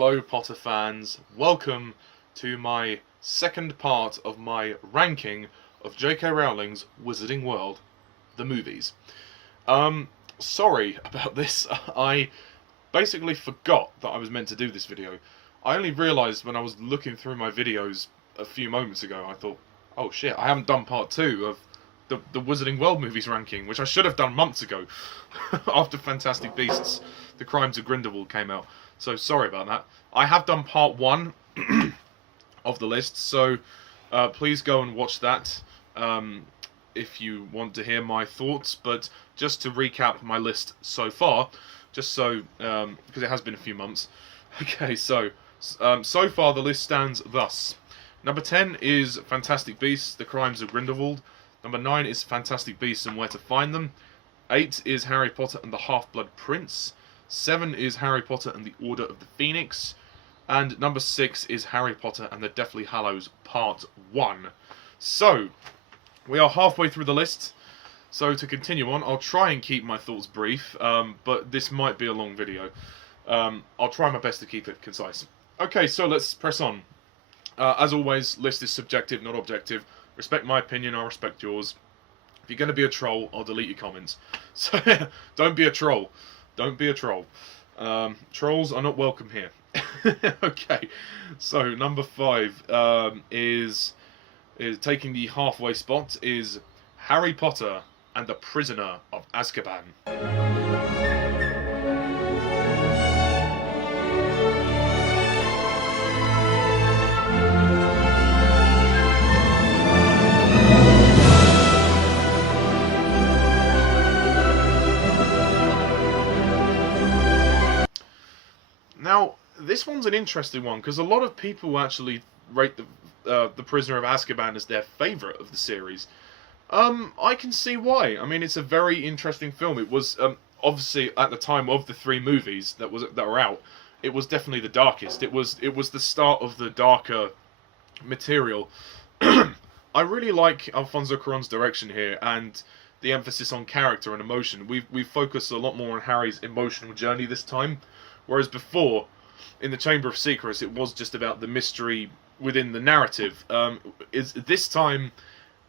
Hello Potter fans, welcome to my second part of my ranking of J.K. Rowling's Wizarding World, the movies. Sorry about this, I basically forgot that I was meant to do this video. I only realised when I was looking through my videos a few moments ago, I thought, oh shit, I haven't done part 2 of the Wizarding World movies ranking, which I should have done months ago, after Fantastic Beasts, The Crimes of Grindelwald came out. So sorry about that. I have done part 1 of the list, so please go and watch that if you want to hear my thoughts. But just to recap my list so far, just so, because it has been a few months. Okay, so far the list stands thus. Number 10 is Fantastic Beasts, The Crimes of Grindelwald. Number 9 is Fantastic Beasts and Where to Find Them. 8 is Harry Potter and the Half-Blood Prince. 7 is Harry Potter and the Order of the Phoenix. And number 6 is Harry Potter and the Deathly Hallows Part 1. So, we are halfway through the list. So to continue on, I'll try and keep my thoughts brief, but this might be a long video. I'll try my best to keep it concise. Okay, so let's press on. As always, list is subjective, not objective. Respect my opinion, I'll respect yours. If you're going to be a troll, I'll delete your comments. So, don't be a troll. Don't be a troll. Trolls are not welcome here. Okay, so number 5 is taking the halfway spot is Harry Potter and the Prisoner of Azkaban. Now, this one's an interesting one, because a lot of people actually rate the Prisoner of Azkaban as their favourite of the series. I can see why. I mean, it's a very interesting film. It was, obviously, at the time of the 3 movies that were out, it was definitely the darkest. It was the start of the darker material. I really like Alfonso Cuaron's direction here, and the emphasis on character and emotion. We've focused a lot more on Harry's emotional journey this time. Whereas before, in the Chamber of Secrets, it was just about the mystery within the narrative. This time,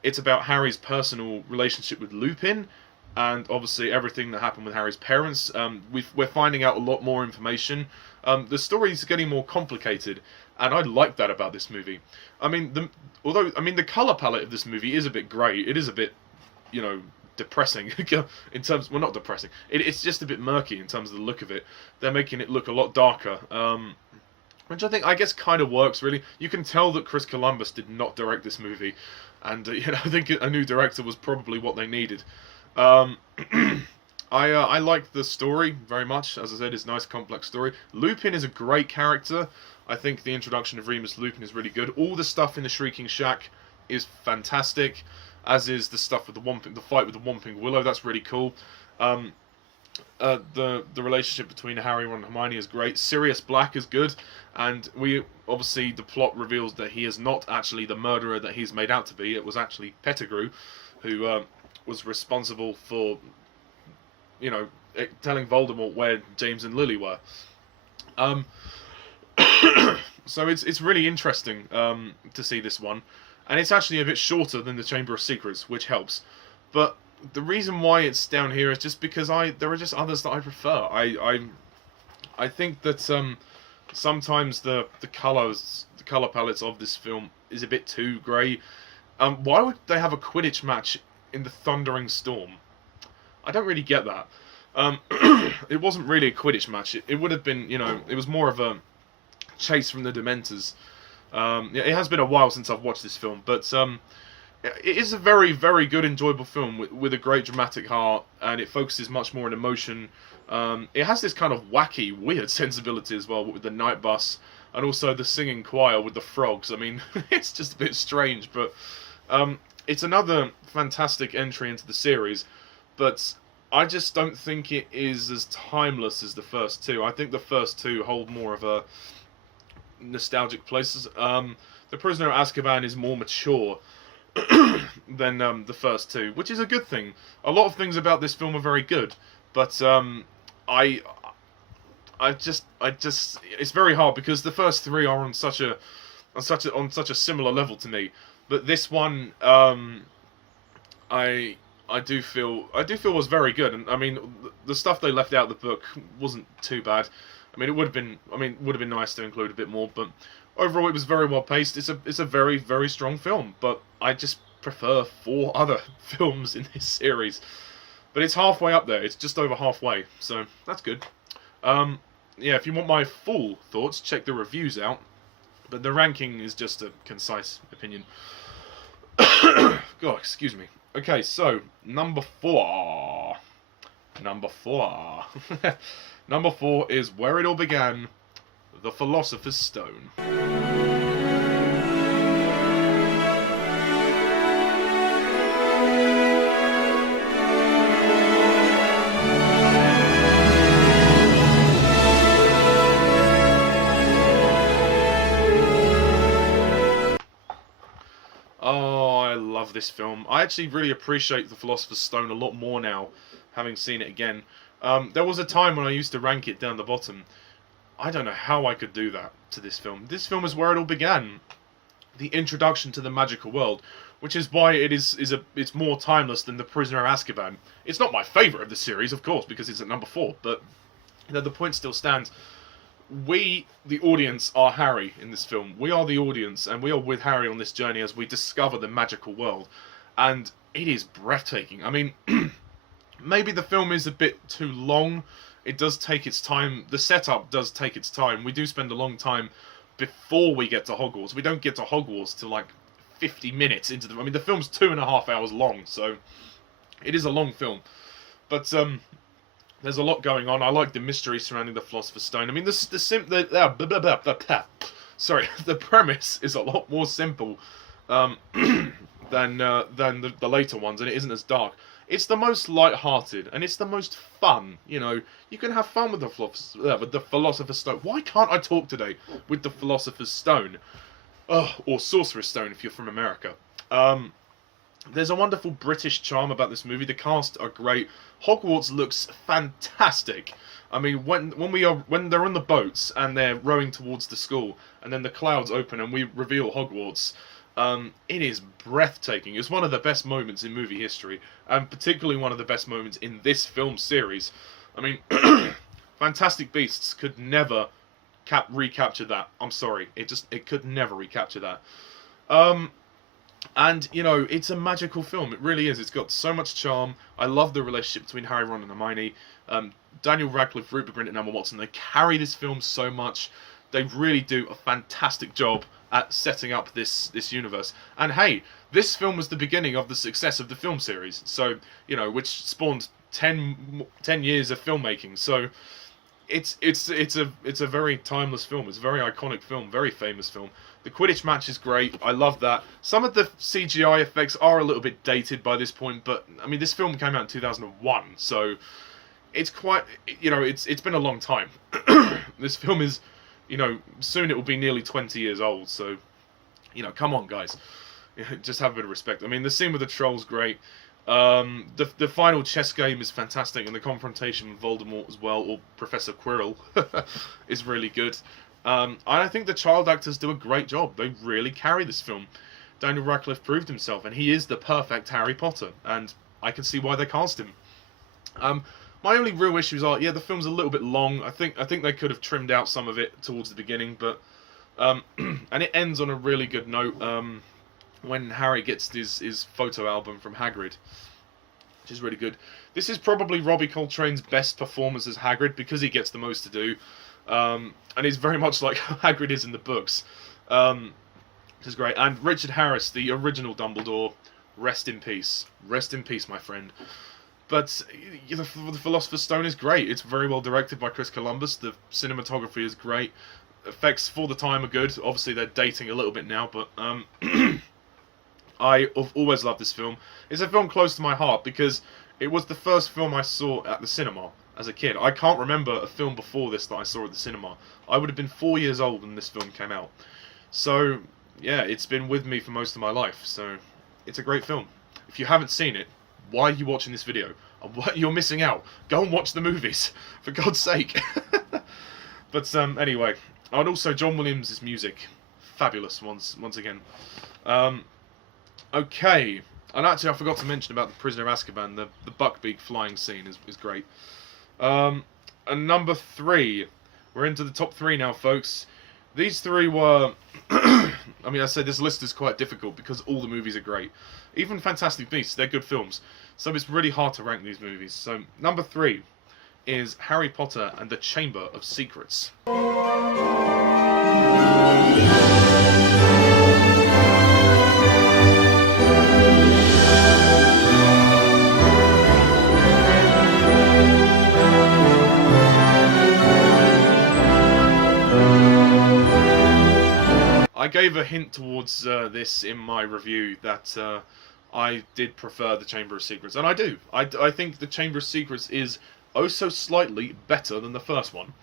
it's about Harry's personal relationship with Lupin, and obviously everything that happened with Harry's parents. We're finding out a lot more information. The story's getting more complicated, and I like that about this movie. I mean, the colour palette of this movie is a bit grey. It is a bit, you know, depressing in terms, well, not depressing, it's just a bit murky in terms of the look of it. They're making it look a lot darker, which I guess kind of works, really. You can tell that Chris Columbus did not direct this movie, and you know, I think a new director was probably what they needed. I like the story very much. As I said, it's a nice complex story. Lupin is a great character. I think the introduction of Remus Lupin is really good. All the stuff in the Shrieking Shack is fantastic, as is the stuff with the fight with the Whomping Willow. That's really cool. The relationship between Harry and Hermione is great. Sirius Black is good, and obviously the plot reveals that he is not actually the murderer that he's made out to be. It was actually Pettigrew who was responsible for, you know, telling Voldemort where James and Lily were. So it's really interesting to see this one. And it's actually a bit shorter than the Chamber of Secrets, which helps. But the reason why it's down here is just because there are just others that I prefer. I think that sometimes the colour palettes of this film is a bit too grey. Why would they have a Quidditch match in the thundering storm? I don't really get that. It wasn't really a Quidditch match. It would have been, you know, it was more of a chase from the Dementors. It has been a while since I've watched this film, but it is a very, very good, enjoyable film with a great dramatic heart, and it focuses much more on emotion. It has this kind of wacky, weird sensibility as well, with the night bus, and also the singing choir with the frogs. I mean, it's just a bit strange, but it's another fantastic entry into the series, but I just don't think it is as timeless as the first 2. I think the first 2 hold more of a nostalgic places. The Prisoner of Azkaban is more mature than the first 2, which is a good thing. A lot of things about this film are very good, but I it's very hard because the first three are on such a similar level to me, but this one, I do feel was very good, and I mean the stuff they left out of the book wasn't too bad. I mean, it would have been nice to include a bit more, but overall it was very well paced. It's a very, very strong film, but I just prefer 4 other films in this series. But it's halfway up there. It's just over halfway, so that's good. Yeah, if you want my full thoughts, check the reviews out. But the ranking is just a concise opinion. God, excuse me. Okay, so number 4. Number 4. Number 4 is Where It All Began, The Philosopher's Stone. Oh, I love this film. I actually really appreciate The Philosopher's Stone a lot more now, having seen it again. There was a time when I used to rank it down the bottom. I don't know how I could do that to this film. This film is where it all began. The introduction to the magical world, which is why it's more timeless than The Prisoner of Azkaban. It's not my favourite of the series, of course, because it's at number 4, but you know, the point still stands. We, the audience, are Harry in this film. We are the audience, and we are with Harry on this journey as we discover the magical world. And it is breathtaking. I mean, maybe the film is a bit too long. It does take its time. The setup does take its time. We do spend a long time before we get to Hogwarts. We don't get to Hogwarts till like 50 minutes into the... I mean, the film's 2.5 hours long, so it is a long film. But there's a lot going on. I like the mystery surrounding the Philosopher's Stone. I mean, the premise is a lot more simple than the later ones, and it isn't as dark. It's the most light-hearted, and it's the most fun. You know, you can have fun with the Philosopher's Stone. Why can't I talk today with the Philosopher's Stone? Or Sorcerer's Stone if you're from America. There's a wonderful British charm about this movie. The cast are great. Hogwarts looks fantastic. I mean, when they're on the boats and they're rowing towards the school, and then the clouds open and we reveal Hogwarts, it is breathtaking. It's one of the best moments in movie history, and particularly one of the best moments in this film series. I mean, Fantastic Beasts could never recapture that. I'm sorry, it could never recapture that. And, you know, it's a magical film. It really is. It's got so much charm. I love the relationship between Harry, Ron, and Hermione. Daniel Radcliffe, Rupert Grint, and Emma Watson, they carry this film so much. They really do a fantastic job at setting up this universe. And hey, this film was the beginning of the success of the film series. So, you know, which spawned 10 years of filmmaking. So, it's a very timeless film. It's a very iconic film, very famous film. The Quidditch match is great. I love that. Some of the CGI effects are a little bit dated by this point, but I mean, this film came out in 2001, so it's quite, you know, it's been a long time. This film is, you know, soon it will be nearly 20 years old, so, you know, come on, guys. Just have a bit of respect. I mean, the scene with the troll's great. The final chess game is fantastic, and the confrontation with Voldemort as well, or Professor Quirrell, is really good. And I think the child actors do a great job. They really carry this film. Daniel Radcliffe proved himself, and he is the perfect Harry Potter, and I can see why they cast him. My only real issues are, yeah, the film's a little bit long. I think they could have trimmed out some of it towards the beginning, but and it ends on a really good note when Harry gets his photo album from Hagrid, which is really good. This is probably Robbie Coltrane's best performance as Hagrid because he gets the most to do. And he's very much like Hagrid is in the books. Which is great. And Richard Harris, the original Dumbledore, rest in peace. Rest in peace, my friend. But the Philosopher's Stone is great. It's very well directed by Chris Columbus. The cinematography is great. Effects for the time are good. Obviously, they're dating a little bit now, but I've always loved this film. It's a film close to my heart because it was the first film I saw at the cinema as a kid. I can't remember a film before this that I saw at the cinema. I would have been 4 years old when this film came out. So, yeah, it's been with me for most of my life. So, it's a great film. If you haven't seen it, why are you watching this video? You're missing out. Go and watch the movies, for God's sake. But anyway, and also John Williams' music, fabulous once again. Okay, and actually I forgot to mention about the Prisoner of Azkaban. The buckbeak flying scene is great. And number 3, we're into the top 3 now, folks. These 3 were, I mean, I said this list is quite difficult because all the movies are great. Even Fantastic Beasts, they're good films. So it's really hard to rank these movies. So number 3 is Harry Potter and the Chamber of Secrets. I gave a hint towards this in my review that I did prefer the Chamber of Secrets, and I do. I think the Chamber of Secrets is oh so slightly better than the first one.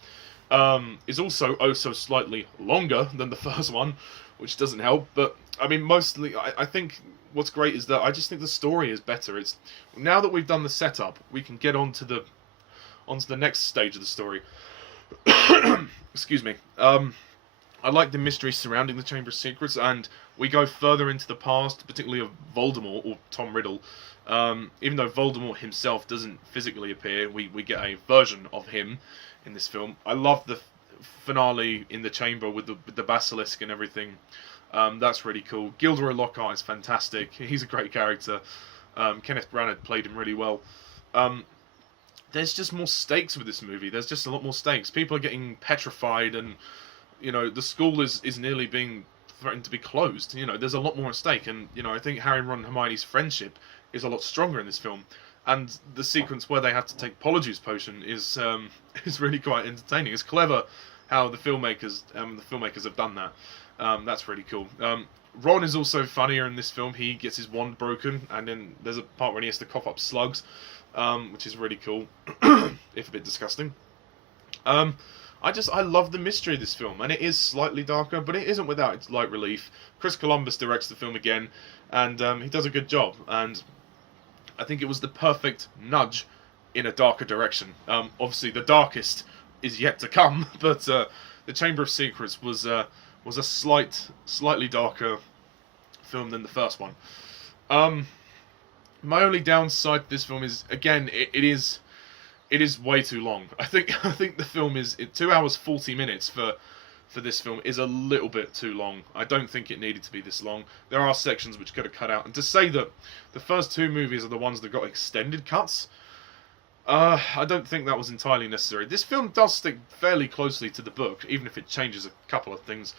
Is also oh so slightly longer than the first one, which doesn't help. But I mean, mostly, I think what's great is that I just think the story is better. It's now that we've done the setup, we can get onto the next stage of the story. Excuse me. I like the mystery surrounding the Chamber of Secrets, and we go further into the past, particularly of Voldemort, or Tom Riddle. Even though Voldemort himself doesn't physically appear, we get a version of him in this film. I love the finale in the chamber with the basilisk and everything. That's really cool. Gilderoy Lockhart is fantastic. He's a great character. Kenneth Branagh played him really well. There's just more stakes with this movie. There's just a lot more stakes. People are getting petrified, and you know, the school is nearly being threatened to be closed. You know, there's a lot more at stake, and you know, I think Harry, Ron, and Hermione's friendship is a lot stronger in this film. And the sequence where they have to take Polyjuice Potion is really quite entertaining. It's clever how the filmmakers have done that. That's really cool. Ron is also funnier in this film. He gets his wand broken, and then there's a part where he has to cough up slugs, which is really cool, if a bit disgusting. I love the mystery of this film, and it is slightly darker, but it isn't without its light relief. Chris Columbus directs the film again, and he does a good job, and I think it was the perfect nudge in a darker direction. Obviously, the darkest is yet to come, but the Chamber of Secrets was a slightly darker film than the first one. My only downside to this film is, again, it is way too long. I think the film is 2 hours 40 minutes for this film is a little bit too long. I don't think it needed to be this long. There are sections which could have cut out. And to say that the first 2 movies are the ones that got extended cuts, I don't think that was entirely necessary. This film does stick fairly closely to the book, even if it changes a couple of things.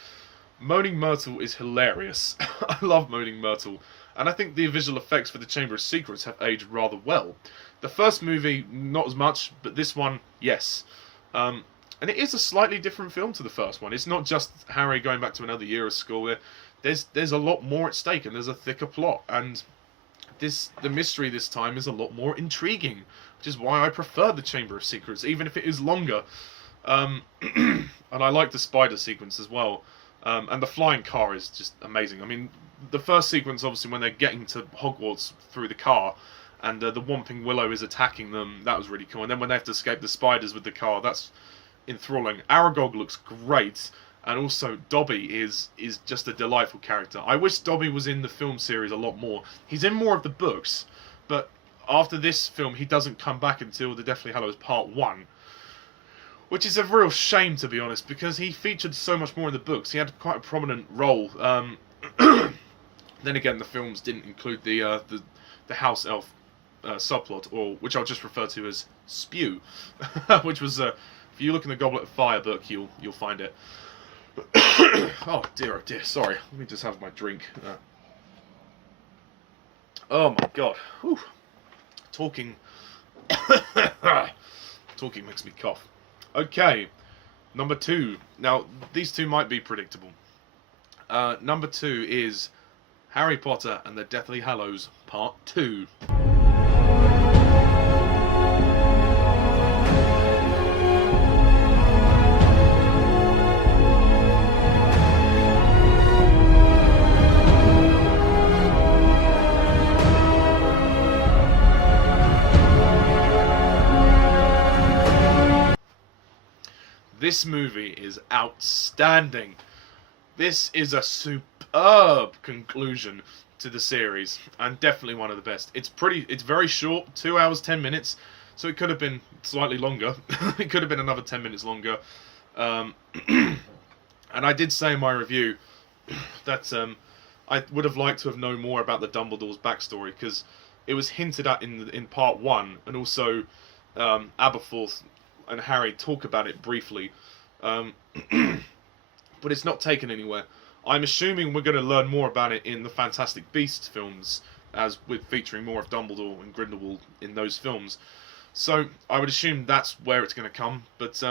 Moaning Myrtle is hilarious. I love Moaning Myrtle. And I think the visual effects for the Chamber of Secrets have aged rather well. The first movie, not as much, but this one, yes. And it is a slightly different film to the first one. It's not just Harry going back to another year of school. There's a lot more at stake, and there's a thicker plot. And the mystery this time is a lot more intriguing, which is why I prefer the Chamber of Secrets, even if it is longer. And I like the spider sequence as well. And the flying car is just amazing. I mean, the first sequence, obviously, when they're getting to Hogwarts through the car, and the Whomping Willow is attacking them, that was really cool. And then when they have to escape the spiders with the car, that's enthralling. Aragog looks great, and also Dobby is just a delightful character. I wish Dobby was in the film series a lot more. He's in more of the books, but after this film, he doesn't come back until the Deathly Hallows Part 1. Which is a real shame, to be honest, because he featured so much more in the books. He had quite a prominent role. Then again, the films didn't include the house elf subplot, or which I'll just refer to as Spew, which was if you look in the Goblet of Fire book, you'll find it. Oh dear, sorry. Let me just have my drink. Oh my god. Whew. Talking makes me cough. Okay, number 2. Now, these 2 might be predictable. Number 2 is Harry Potter and the Deathly Hallows Part 2. This movie is outstanding. This is a superb conclusion to the series, and definitely one of the best. It's very short, 2 hours 10 minutes, so it could have been slightly longer. It could have been another 10 minutes longer. And I did say in my review that I would have liked to have known more about the Dumbledore's backstory, because it was hinted at in part 1, and also Aberforth and Harry talk about it briefly. But it's not taken anywhere. I'm assuming we're going to learn more about it in the Fantastic Beasts films, as with featuring more of Dumbledore and Grindelwald in those films. So I would assume that's where it's going to come. But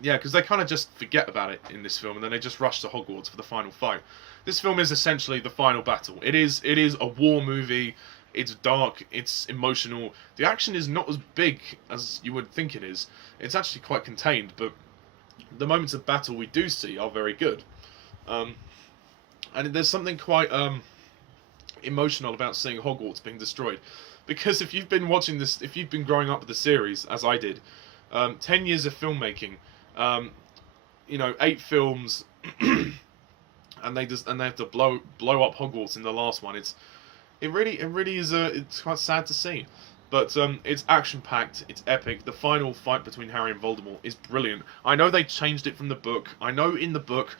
yeah, because they kind of just forget about it in this film, and then they just rush to Hogwarts for the final fight. This film is essentially the final battle. It is a war movie. It's dark. It's emotional. The action is not as big as you would think it is. It's actually quite contained, but the moments of battle we do see are very good. And there's something quite emotional about seeing Hogwarts being destroyed. Because if you've been watching this, if you've been growing up with the series, as I did, 10 years of filmmaking, 8 films, and they have to blow up Hogwarts in the last one. It really is it's quite sad to see. But it's action-packed, it's epic. The final fight between Harry and Voldemort is brilliant. I know they changed it from the book. I know in the book,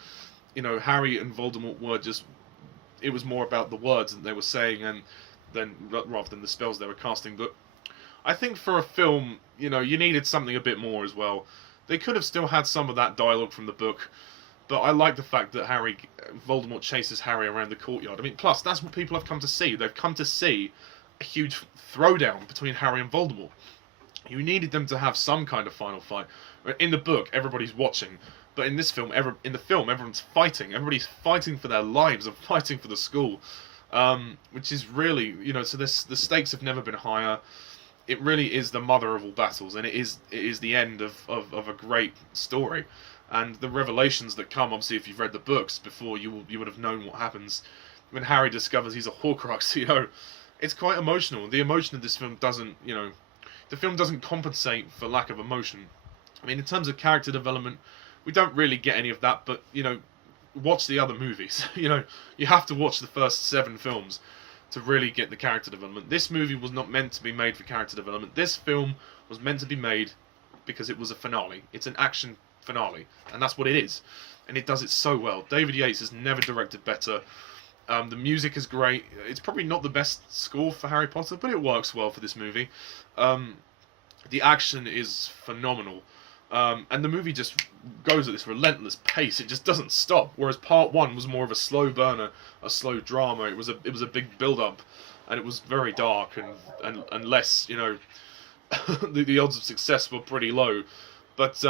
Harry and Voldemort were just... It was more about the words that they were saying, and rather than the spells they were casting. But I think for a film, you needed something a bit more as well. They could have still had some of that dialogue from the book, but I like the fact that Voldemort chases Harry around the courtyard. I mean, plus, that's what people have come to see. They've come to see a huge throwdown between Harry and Voldemort. You needed them to have some kind of final fight. In the book, everybody's watching, but in this film, everyone's fighting. Everybody's fighting for their lives and fighting for the school, which is really, so the stakes have never been higher. It really is the mother of all battles, and it is the end of a great story. And the revelations that come, obviously, if you've read the books before, you would have known what happens when Harry discovers he's a Horcrux. It's quite emotional. The emotion of this film doesn't, the film doesn't compensate for lack of emotion. I mean, in terms of character development, we don't really get any of that, but, watch the other movies. You have to watch the first 7 films to really get the character development. This movie was not meant to be made for character development. This film was meant to be made because it was a finale. It's an action finale, and that's what it is. And it does it so well. David Yates has never directed better. The music is great. It's probably not the best score for Harry Potter, but it works well for this movie. The action is phenomenal. And the movie just goes at this relentless pace. It just doesn't stop. Whereas part 1 was more of a slow burner, a slow drama. It was a big build-up, and it was very dark and less, the odds of success were pretty low. But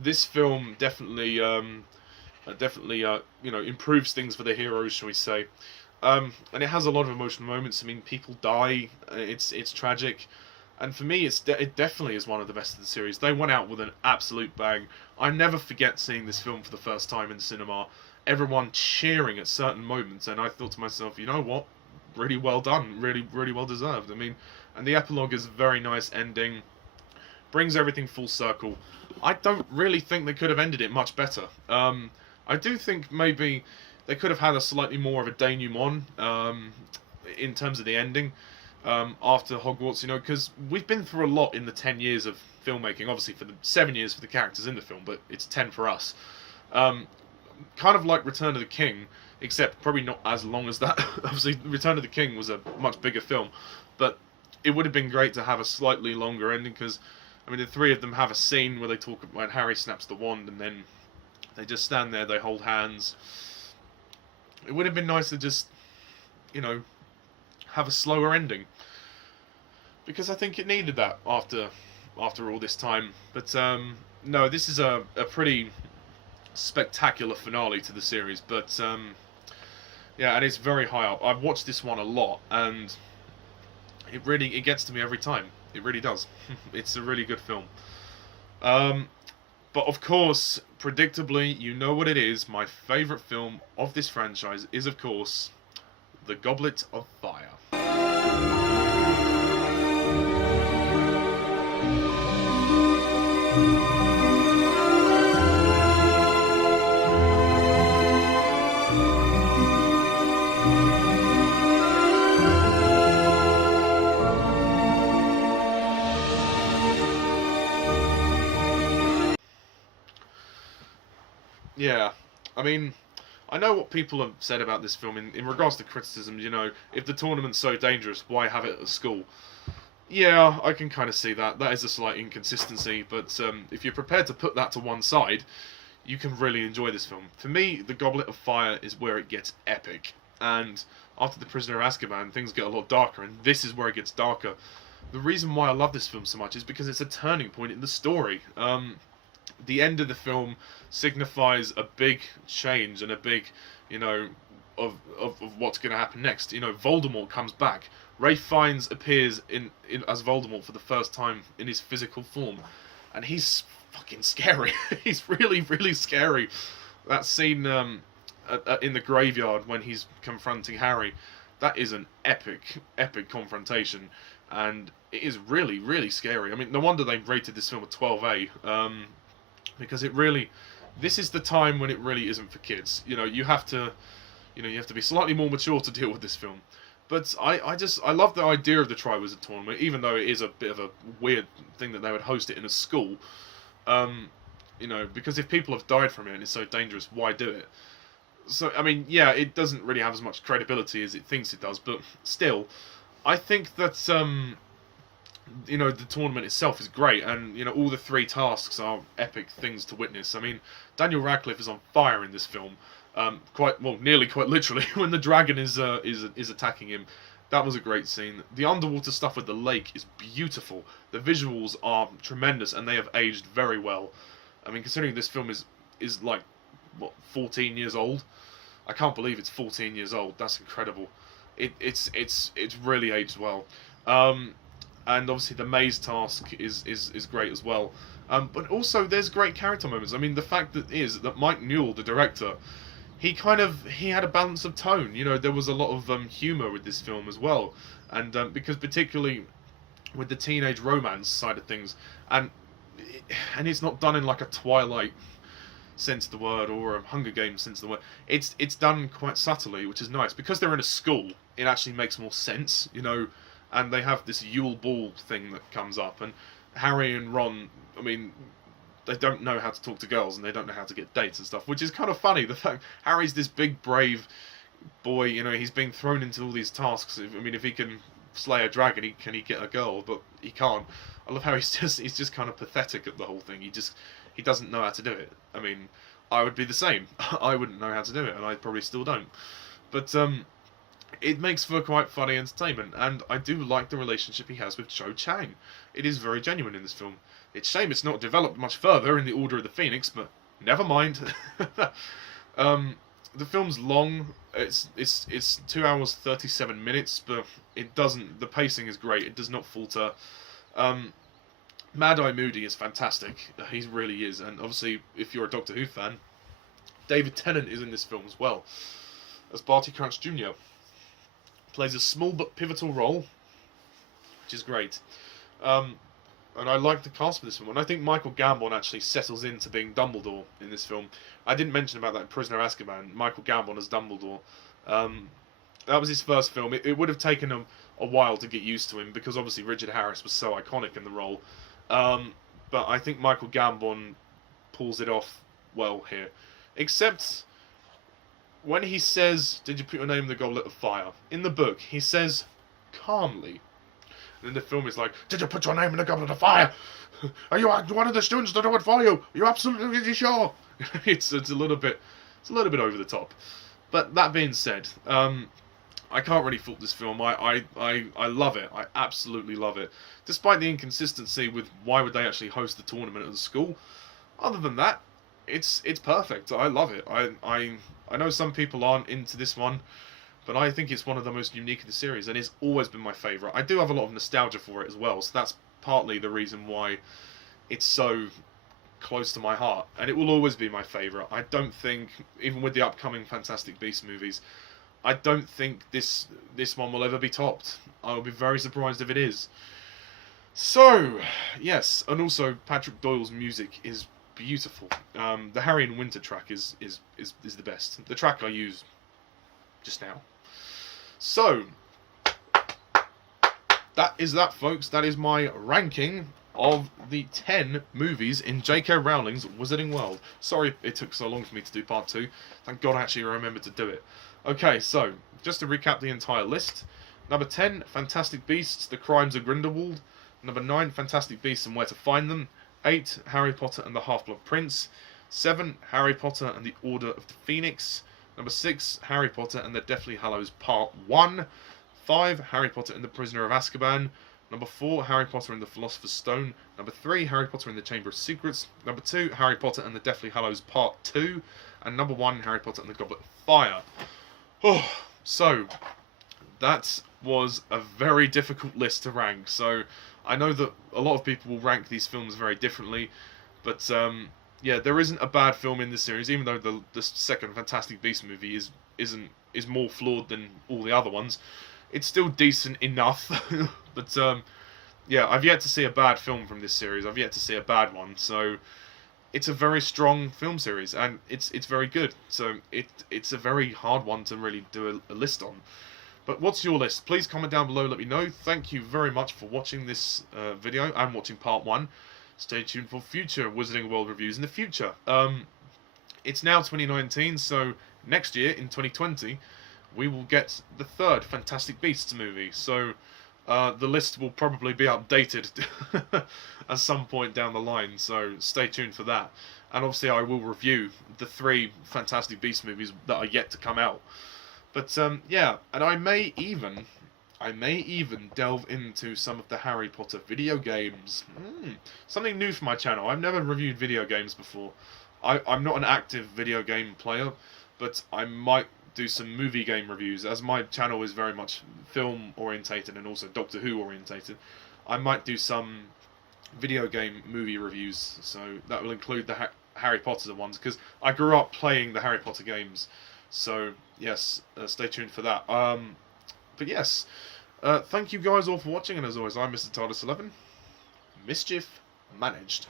this film definitely improves things for the heroes, shall we say. And it has a lot of emotional moments. I mean, people die. It's tragic. And for me, it definitely is one of the best of the series. They went out with an absolute bang. I never forget seeing this film for the first time in cinema. Everyone cheering at certain moments, and I thought to myself, you know what? Really well done. Really, really well deserved. I mean, and the epilogue is a very nice ending. Brings everything full circle. I don't really think they could have ended it much better. I do think maybe they could have had a slightly more of a denouement in terms of the ending. After Hogwarts, because we've been through a lot in the 10 years of filmmaking, obviously for the 7 years for the characters in the film, but it's 10 for us. Kind of like Return of the King, except probably not as long as that. Obviously, Return of the King was a much bigger film, but it would have been great to have a slightly longer ending, because, I mean, the 3 of them have a scene where they talk about when Harry snaps the wand, and then they just stand there, they hold hands. It would have been nice to just, have a slower ending, because I think it needed that after all this time. But no, this is a pretty spectacular finale to the series. But yeah, and it's very high up. I've watched this one a lot, and it gets to me every time. It really does. It's a really good film. But of course, predictably, you know what it is. My favourite film of this franchise is, of course, The Goblet of Fire. Yeah, I mean, I know what people have said about this film in regards to criticism. You know, if the tournament's so dangerous, why have it at school? Yeah, I can kind of see that. That is a slight inconsistency, but if you're prepared to put that to one side, you can really enjoy this film. For me, The Goblet of Fire is where it gets epic, and after The Prisoner of Azkaban, things get a lot darker, and this is where it gets darker. The reason why I love this film so much is because it's a turning point in the story. The end of the film signifies a big change and a big, you know, of what's going to happen next. You know, Voldemort comes back. Ralph Fiennes appears in as Voldemort for the first time in his physical form, and he's fucking scary. He's really, really scary. That scene in the graveyard when he's confronting Harry, that is an epic, epic confrontation, and it is really, really scary. I mean, no wonder they rated this film a 12A, because it really, this is the time when it really isn't for kids. You know, you have to be slightly more mature to deal with this film. But I love the idea of the Triwizard Tournament, even though it is a bit of a weird thing that they would host it in a school. You know, because if people have died from it and it's so dangerous, why do it? So, I mean, yeah, it doesn't really have as much credibility as it thinks it does, but still, I think that, you know, the tournament itself is great, and, you know, all the 3 tasks are epic things to witness. I mean, Daniel Radcliffe is on fire in this film. Nearly quite literally, when the dragon is attacking him. That was a great scene. The underwater stuff with the lake is beautiful. The visuals are tremendous, and they have aged very well. I mean, considering this film is like, what, 14 years old? I can't believe it's 14 years old. That's incredible. It's really aged well. And obviously the maze task is great as well. But also there's great character moments. I mean, the fact that Mike Newell, the director, he had a balance of tone. You know, there was a lot of humour with this film as well, and because particularly with the teenage romance side of things, and it's not done in like a Twilight sense of the word or a Hunger Games sense of the word. It's done quite subtly, which is nice because they're in a school. It actually makes more sense, you know. And they have this Yule Ball thing that comes up, and Harry and Ron, I mean, they don't know how to talk to girls and they don't know how to get dates and stuff, which is kind of funny. The fact Harry's this big brave boy, you know, he's being thrown into all these tasks. I mean, if he can slay a dragon, can he get a girl? But he can't. I love how he's just kind of pathetic at the whole thing. He doesn't know how to do it. I mean, I would be the same. I wouldn't know how to do it, and I probably still don't. But it makes for quite funny entertainment, and I do like the relationship he has with Cho Chang. It is very genuine in this film. It's a shame it's not developed much further in the Order of the Phoenix, but never mind. The film's long. It's 2 hours 37 minutes, but it doesn't. The pacing is great. It does not falter. Mad Eye Moody is fantastic. He really is, and obviously, if you're a Doctor Who fan, David Tennant is in this film as well as Barty Crouch Jr. Plays a small but pivotal role, which is great. And I like the cast for this film. And I think Michael Gambon actually settles into being Dumbledore in this film. I didn't mention about that in Prisoner of Azkaban. Michael Gambon as Dumbledore. That was his first film. It would have taken him a while to get used to him because obviously Richard Harris was so iconic in the role. But I think Michael Gambon pulls it off well here. Except when he says, "Did you put your name in the Goblet of Fire?" In the book, he says calmly. And in the film, it's like, "Did you put your name in the Goblet of Fire? Are you one of the students that would follow you? Are you absolutely sure?" it's a little bit over the top. But that being said, I can't really fault this film. I love it. I absolutely love it. Despite the inconsistency with why would they actually host the tournament at the school. Other than that, it's perfect. I love it. I know some people aren't into this one, but I think it's one of the most unique of the series, and it's always been my favourite. I do have a lot of nostalgia for it as well, so that's partly the reason why it's so close to my heart, and it will always be my favourite. I don't think, even with the upcoming Fantastic Beasts movies, I don't think this one will ever be topped. I will be very surprised if it is. So, yes, and also Patrick Doyle's music is beautiful. The Harry and Winter track is the best. The track I used just now. So, that is that, folks. That is my ranking of the 10 movies in J.K. Rowling's Wizarding World. Sorry it took so long for me to do part 2. Thank God I actually remembered to do it. Okay, so, just to recap the entire list. Number 10, Fantastic Beasts, The Crimes of Grindelwald. Number 9, Fantastic Beasts and Where to Find Them. 8, Harry Potter and the Half-Blood Prince. 7, Harry Potter and the Order of the Phoenix. Number 6, Harry Potter and the Deathly Hallows Part 1. 5, Harry Potter and the Prisoner of Azkaban. Number 4, Harry Potter and the Philosopher's Stone. Number 3, Harry Potter and the Chamber of Secrets. Number 2, Harry Potter and the Deathly Hallows Part 2. And number 1, Harry Potter and the Goblet of Fire. Oh, so, that was a very difficult list to rank. So, I know that a lot of people will rank these films very differently. But, yeah, there isn't a bad film in this series, even though the second Fantastic Beasts movie is more flawed than all the other ones. It's still decent enough, but yeah, I've yet to see a bad film from this series. I've yet to see a bad one, so it's a very strong film series, and it's very good. So it's a very hard one to really do a list on. But what's your list? Please comment down below, let me know. Thank you very much for watching this video and watching part 1. Stay tuned for future Wizarding World reviews in the future. It's now 2019, so next year, in 2020, we will get the third Fantastic Beasts movie. So the list will probably be updated at some point down the line, so stay tuned for that. And obviously I will review the 3 Fantastic Beasts movies that are yet to come out. But yeah, and I may even delve into some of the Harry Potter video games. Something new for my channel. I've never reviewed video games before. I'm not an active video game player, but I might do some movie game reviews. As my channel is very much film orientated and also Doctor Who orientated, I might do some video game movie reviews. So that will include the Harry Potter ones, because I grew up playing the Harry Potter games. So yes, stay tuned for that. But yes, thank you guys all for watching, and as always, I'm Mr. TARDIS11. Mischief managed.